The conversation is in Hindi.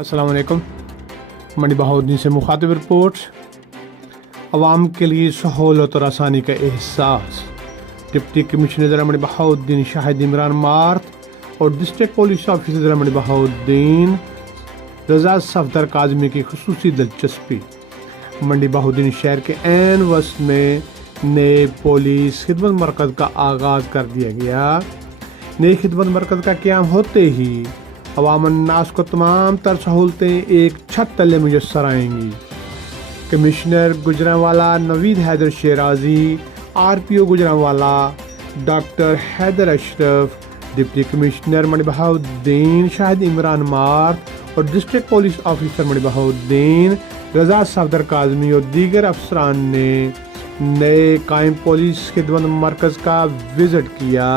अस्सलाम वालेकुम। मंडी बहाउद्दीन से मुखातिब रिपोर्ट। अवाम के लिए सहूलत और आसानी का एहसास। डिप्टी कमिश्नर ज़िला मंडी बहाउद्दीन शाहिद इमरान मार्थ और डिस्ट्रिक्ट पुलिस ऑफिसर ज़िला मंडी बहाउद्दीन रजा सफदर काजमी की खुसूसी दिलचस्पी। मंडी बहाउद्दीन शहर के ऐन वस्त में नए पुलिस खिदमत मरकज़ का आगाज़ कर दिया गया। नए खिदमत मरकज़ का क़याम होते ही अवाम-उन-नास को तमाम तर सहूलतें एक छत तले मुयस्सर आएंगी। Commissioner Gujranwala Naveed Haider Sherazi, RPO Gujranwala doctor Haider Ashraf, deputy commissioner Mandi Bahauddin Shahid Imran Marth और district police officer Mandi Bahauddin Raza Safdar Kazmi और दीगर अफसरान ने नए कायम पुलिस खिदमत मरकज़ का विज़िट किया।